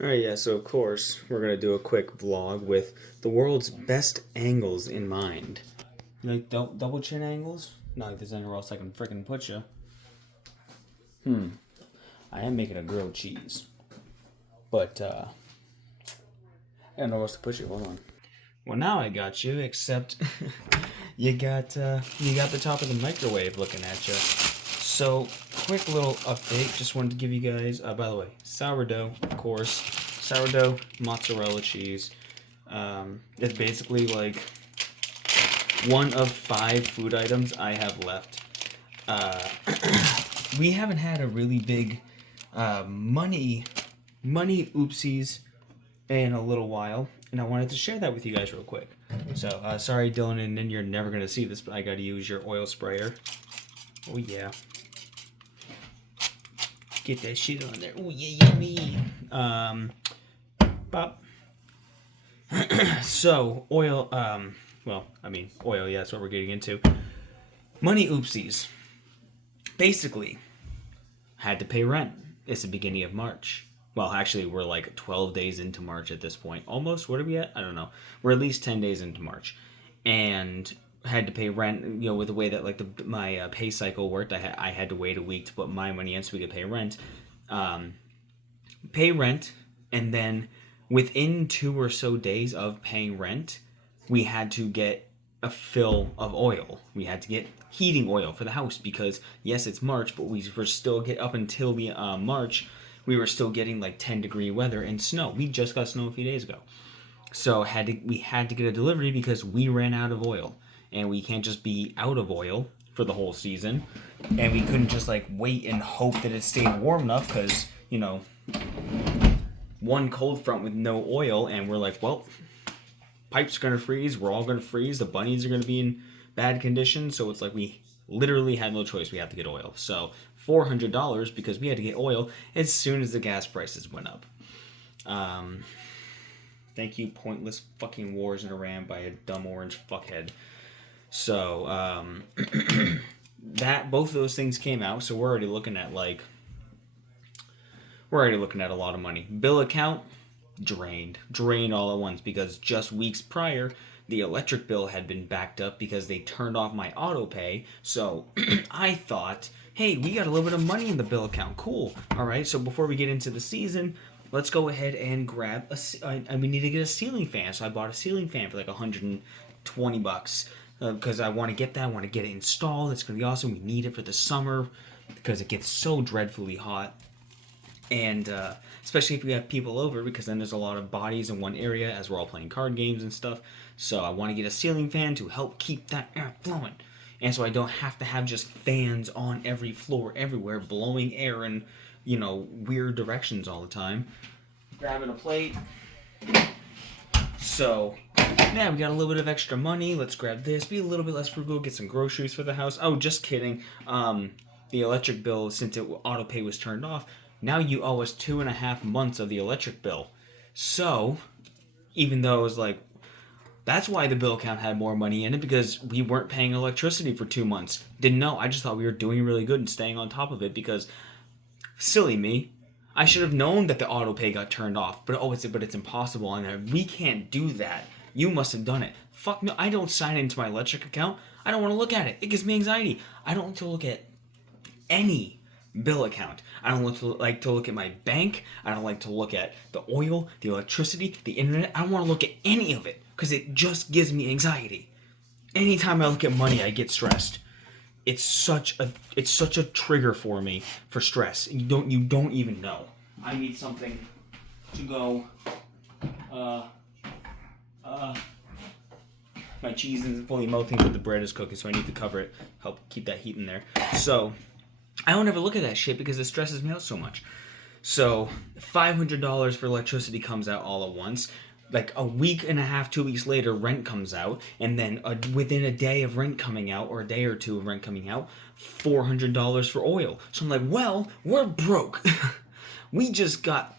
Alright, yeah, so of course, we're gonna do a quick vlog with the world's best angles in mind. You like double chin angles? Not like there's anywhere else I can freaking put you. I am making a grilled cheese. But, I don't know where else to put you. Hold on. Well, now I got you, except you got the top of the microwave looking at you. So, quick little update. Just wanted to give you guys, by the way, sourdough, of course. Sourdough, mozzarella cheese. It's basically like one of 5 food items I have left. Uh, we haven't had a really big money oopsies in a little while, and I wanted to share that with you guys real quick. So, sorry, Dylan, and then you're never gonna see this, but I gotta use your oil sprayer. Oh yeah, get that shit on there. Oh yeah, yummy. Pop. So oil. Well, I mean oil. Yeah, that's what we're getting into. Money oopsies. Basically, had to pay rent. It's the beginning of March. Well, actually, we're like 12 days into March at this point. Almost. What are we at? I don't know. We're at least 10 days into March. And had to pay rent, with the way that like my pay cycle worked, I had to wait a week to put my money in so we could pay rent. Pay rent, and then within 2 or so days of paying rent, we had to get a fill of oil. We had to get heating oil for the house because yes, it's March, but we were still get up until the March. We were still getting like 10-degree weather and snow. We just got snow a few days ago, so we had to get a delivery because we ran out of oil, and we can't just be out of oil for the whole season, and we couldn't just like wait and hope that it stayed warm enough because one cold front with no oil, and we're like, well, pipes are gonna freeze, we're all gonna freeze, the bunnies are gonna be in bad condition, so it's like we literally had no choice, we have to get oil. So $400 because we had to get oil as soon as the gas prices went up. Thank you, pointless fucking wars in Iran by a dumb orange fuckhead. So that both of those things came out, so we're already looking at a lot of money. Bill account drained all at once because just weeks prior, the electric bill had been backed up because they turned off my auto pay. So I thought, hey, we got a little bit of money in the bill account. Cool. All right. So before we get into the season, let's go ahead and grab we need to get a ceiling fan. So I bought a ceiling fan for like $120 because I want to get that. I want to get it installed. It's gonna be awesome. We need it for the summer because it gets so dreadfully hot. And especially if we have people over, because then there's a lot of bodies in one area as we're all playing card games and stuff. So I want to get a ceiling fan to help keep that air flowing, and so I don't have to have just fans on every floor everywhere blowing air in weird directions all the time. Grabbing a plate. So yeah, we got a little bit of extra money. Let's grab this. Be a little bit less frugal. Get some groceries for the house. Oh, just kidding. The electric bill, since auto pay was turned off, now you owe us 2.5 months of the electric bill. So, even though it was like, that's why the bill account had more money in it, because we weren't paying electricity for 2 months. Didn't know. I just thought we were doing really good and staying on top of it because, silly me, I should have known that the auto pay got turned off. But it's impossible, and we can't do that. You must have done it. Fuck no, I don't sign into my electric account. I don't want to look at it. It gives me anxiety. I don't want to look at any bill account. I don't like to look at my bank. I don't like to look at the oil, the electricity, the internet. I don't want to look at any of it because it just gives me anxiety. Anytime I look at money, I get stressed. It's such a trigger for me for stress. You don't even know. I need something to go. My cheese isn't fully melting, but the bread is cooking, so I need to cover it, help keep that heat in there. So I don't ever look at that shit because it stresses me out so much. So $500 for electricity comes out all at once. Like a week and a half, 2 weeks later, rent comes out, and then within a day of rent coming out, or a day or two of rent coming out, $400 for oil. So I'm like, well, we're broke. We just got,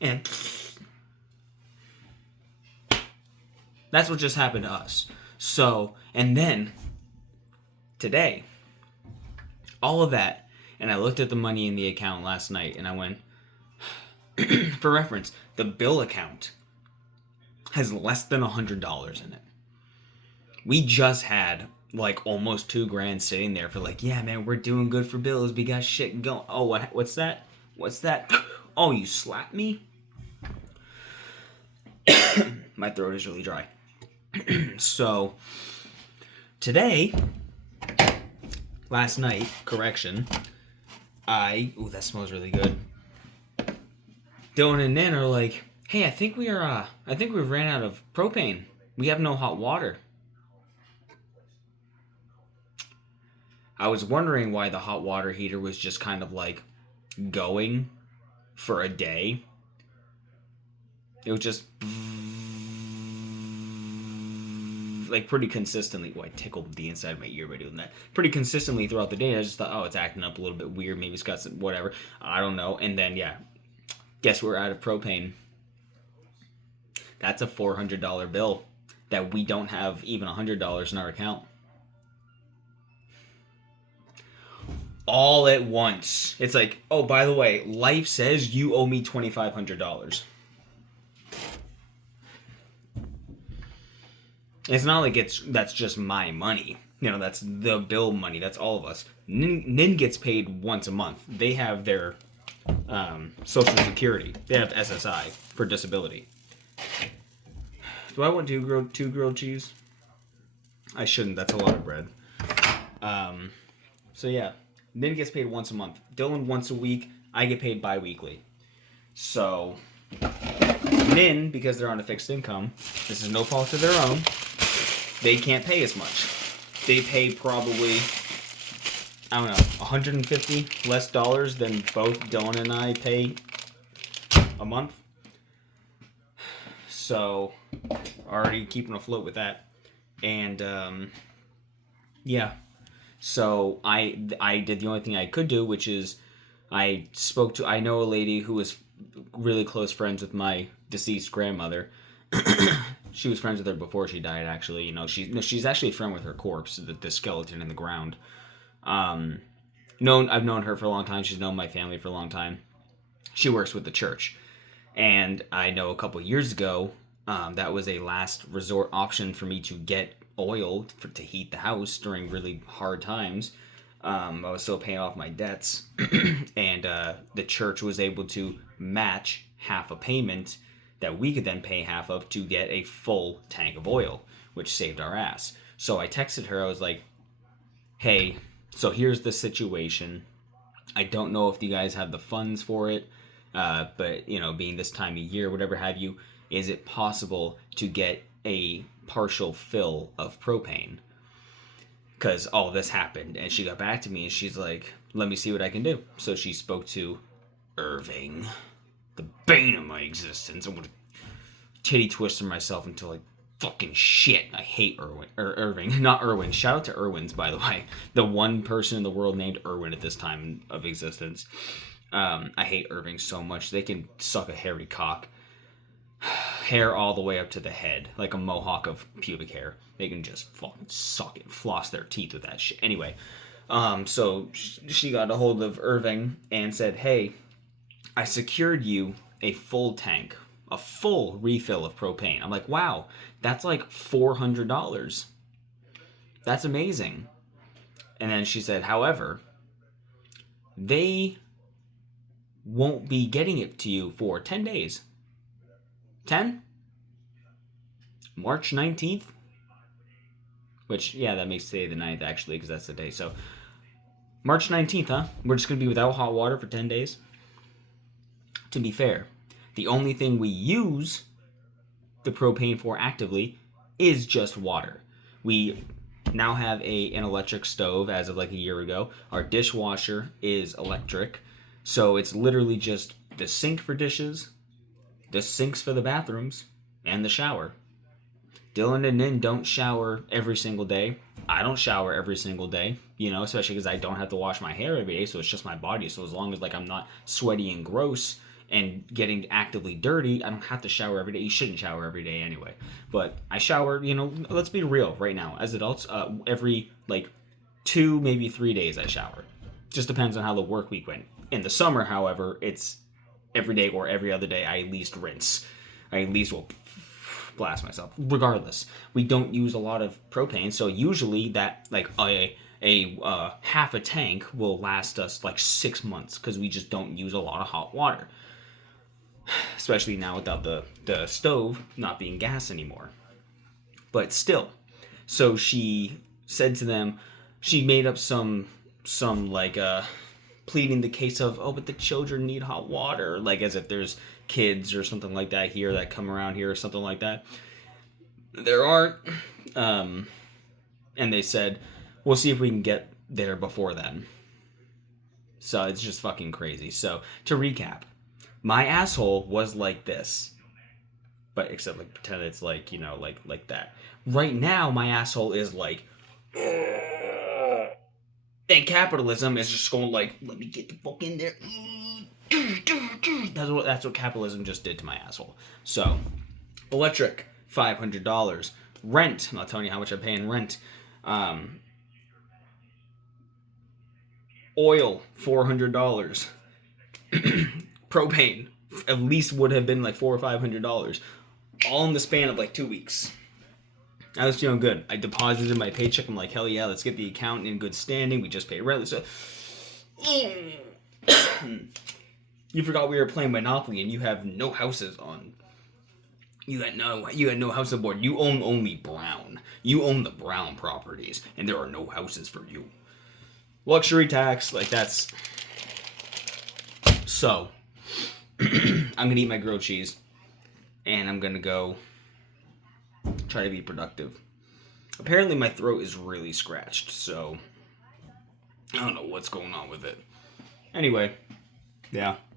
and that's what just happened to us. So, and then today, all of that, and I looked at the money in the account last night, and I went, For reference, the bill account has less than $100 in it. We just had like almost $2,000 sitting there for like, yeah, man, we're doing good for bills. We got shit going. Oh, what's that? What's that? Oh, you slapped me? My throat is really dry. So, today, last night, correction, ooh, that smells really good. Dylan and Nan are like, hey, I think we ran out of propane. We have no hot water. I was wondering why the hot water heater was just kind of like going for a day. It was just like pretty consistently. Well, I tickled the inside of my ear by doing that. Pretty consistently throughout the day. I just thought, oh, it's acting up a little bit weird. Maybe it's got some whatever. I don't know. And then, yeah, guess we're out of propane. That's a $400 bill that we don't have even $100 in our account. All at once. It's like, oh, by the way, life says you owe me $2,500. It's not like that's just my money. You know, that's the bill money. That's all of us. Nin gets paid once a month. They have their Social Security. They have SSI for disability. Do I want two grilled cheese? I shouldn't. That's a lot of bread. So yeah, Nin gets paid once a month. Dylan once a week. I get paid bi-weekly. So Nin, because they're on a fixed income, this is no fault of their own. They can't pay as much. They pay probably, I don't know, $150 less dollars than both Dylan and I pay a month. So, already keeping afloat with that. And, yeah. So, I did the only thing I could do, which is I know a lady who was really close friends with my deceased grandmother. She was friends with her before she died, actually. You know, she's actually a friend with her corpse, the skeleton in the ground. I've known her for a long time. She's known my family for a long time. She works with the church. And I know a couple years ago, that was a last resort option for me to get oil to heat the house during really hard times. I was still paying off my debts. And the church was able to match half a payment that we could then pay half of to get a full tank of oil, which saved our ass. So I texted her. I was like, hey, so here's the situation. I don't know if you guys have the funds for it, but, you know, being this time of year, whatever have you, is it possible to get a partial fill of propane? Because all this happened, and she got back to me, and she's like, let me see what I can do. So she spoke to Irving, the bane of my existence. I'm gonna titty twister myself until like fucking shit. I hate Irving, not Irwin. Shout out to Irwins, by the way. The one person in the world named Irwin at this time of existence. I hate Irving so much. They can suck a hairy cock. Hair all the way up to the head, like a mohawk of pubic hair. They can just fucking suck it, floss their teeth with that shit. Anyway, so she got a hold of Irving and said, hey, I secured you a full tank, a full refill of propane. I'm like, wow, that's like $400. That's amazing. And then she said, however, they won't be getting it to you for 10 days. 10? March 19th? Which, yeah, that makes today the 9th, actually, because that's the day. So, March 19th, huh? We're just going to be without hot water for 10 days? To be fair, the only thing we use the propane for actively is just water. We now have an electric stove as of like a year ago. Our dishwasher is electric. So it's literally just the sink for dishes, the sinks for the bathrooms, and the shower. Dylan and Nin don't shower every single day. I don't shower every single day, you know, especially because I don't have to wash my hair every day, so it's just my body. So as long as like I'm not sweaty and gross and getting actively dirty, I don't have to shower every day. You shouldn't shower every day anyway. But I shower, you know, let's be real right now. As adults, every like 2, maybe 3 days I shower. Just depends on how the work week went. In the summer, however, it's every day or every other day, I at least rinse. I at least will blast myself. Regardless, we don't use a lot of propane, so usually that like a half a tank will last us like 6 months because we just don't use a lot of hot water, especially now without the stove not being gas anymore. But still, so she said to them, she made up some like pleading the case of, oh, but the children need hot water, like as if there's kids or something like that here that come around here or something like that. There aren't. And they said, we'll see if we can get there before then. So it's just fucking crazy. So to recap, my asshole was like this, but except like pretend it's like, you know, like that. Right now, my asshole is like, and capitalism is just going like, let me get the fuck in there. That's what capitalism just did to my asshole. So, electric, $500. Rent, I'm not telling you how much I pay in rent. Oil, $400. Propane, at least would have been like $400 or $500. All in the span of like 2 weeks. I was feeling good. I deposited my paycheck. I'm like, hell yeah, let's get the account in good standing. We just paid rent. So, you forgot we were playing Monopoly and you have no houses on. You had no house on board. You own only Brown. You own the Brown properties, and there are no houses for you. Luxury tax, like that's. So, I'm gonna eat my grilled cheese, and I'm gonna go try to be productive. Apparently, my throat is really scratched, so I don't know what's going on with it. Anyway, yeah.